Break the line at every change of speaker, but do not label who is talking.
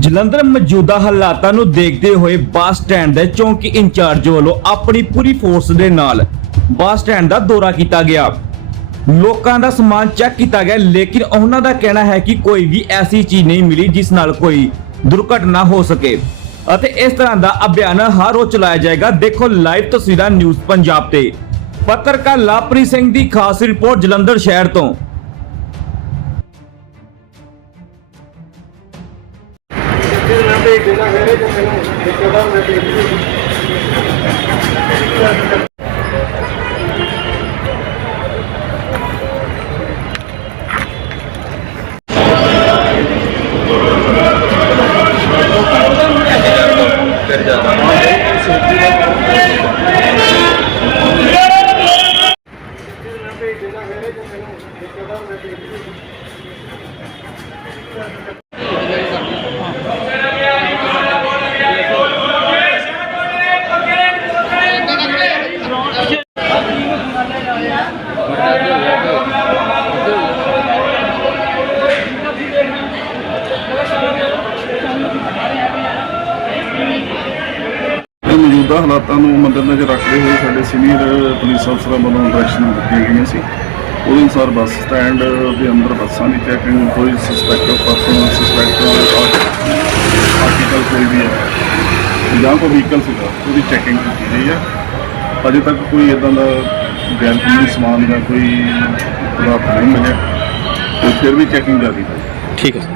ਜਲੰਧਰ ਮੌਜੂਦਾ ਹਾਲਾਤਾਂ ਨੂੰ ਦੇਖਦੇ ਹੋਏ ਬੱਸ ਸਟੈਂਡ ਦੇ ਚੌਂਕੀ ਇੰਚਾਰਜ ਵੱਲੋਂ ਆਪਣੀ ਪੂਰੀ ਫੋਰਸ ਦੇ ਨਾਲ ਬੱਸ ਸਟੈਂਡ ਦਾ ਦੌਰਾ ਕੀਤਾ ਗਿਆ। ਲੋਕਾਂ ਦਾ ਸਮਾਨ ਚੈੱਕ ਕੀਤਾ ਗਿਆ, ਲੇਕਿਨ ਉਹਨਾਂ ਦਾ ਕਹਿਣਾ ਹੈ ਕਿ ਕੋਈ ਵੀ ਐਸੀ ਚੀਜ਼ ਨਹੀਂ ਮਿਲੀ ਜਿਸ ਨਾਲ ਕੋਈ ਦੁਰਘਟਨਾ ਹੋ ਸਕੇ। ਅਤੇ ਇਸ ਤਰ੍ਹਾਂ ਦਾ ਅਭਿਆਨ ਹਰ ਰੋਜ਼ ਚਲਾਇਆ ਜਾਏਗਾ। ਦੇਖੋ ਲਾਈਵ ਤਸਵੀਰਾਂ ਨਿਊਜ਼ ਪੰਜਾਬ ਤੇ। ਪੱਤਰਕਾਰ ਲਾਪਰੀ ਸਿੰਘ ਦੀ ਖਾਸ ਰਿਪੋਰਟ ਜਲੰਧਰ ਸ਼ਹਿਰ ਤੋਂ।
ਇਹ ਮੌਜੂਦਾ ਹਾਲਾਤਾਂ ਨੂੰ ਮੱਦੇਨਜ਼ਰ ਰੱਖਦੇ ਹੋਏ ਸਾਡੇ ਸੀਨੀਅਰ ਪੁਲਿਸ ਅਫਸਰਾਂ ਵੱਲੋਂ ਡਾਇਰੈਕਸ਼ਨ ਦਿੱਤੀਆਂ ਗਈਆਂ ਸੀ। ਉਹਦੇ ਅਨੁਸਾਰ ਬੱਸ ਸਟੈਂਡ ਦੇ ਅੰਦਰ ਬੱਸਾਂ ਦੀ ਚੈਕਿੰਗ ਕੋਈ ਸਸਪੈਕਟ ਪਰਸਨ ਸਸਪੈਕਟ ਆਰਟੀਕਲ ਕੋਈ ਵੀ ਹੈ, ਜਾਂ ਕੋਈ ਵਹੀਕਲ ਸੀਗਾ, ਉਹਦੀ ਚੈਕਿੰਗ ਕੀਤੀ ਗਈ ਹੈ। ਅਜੇ ਤੱਕ ਕੋਈ ਇਦਾਂ ਦਾ ਗੈਰ ਸਮਾਨ ਦਾ ਕੋਈ ਪਦਾਰਥ ਨਹੀਂ ਮਿਲਿਆ, ਤੇ ਫਿਰ ਵੀ ਚੈਕਿੰਗ ਜਾਰੀ ਹੈ
ਠੀਕ ਹੈ।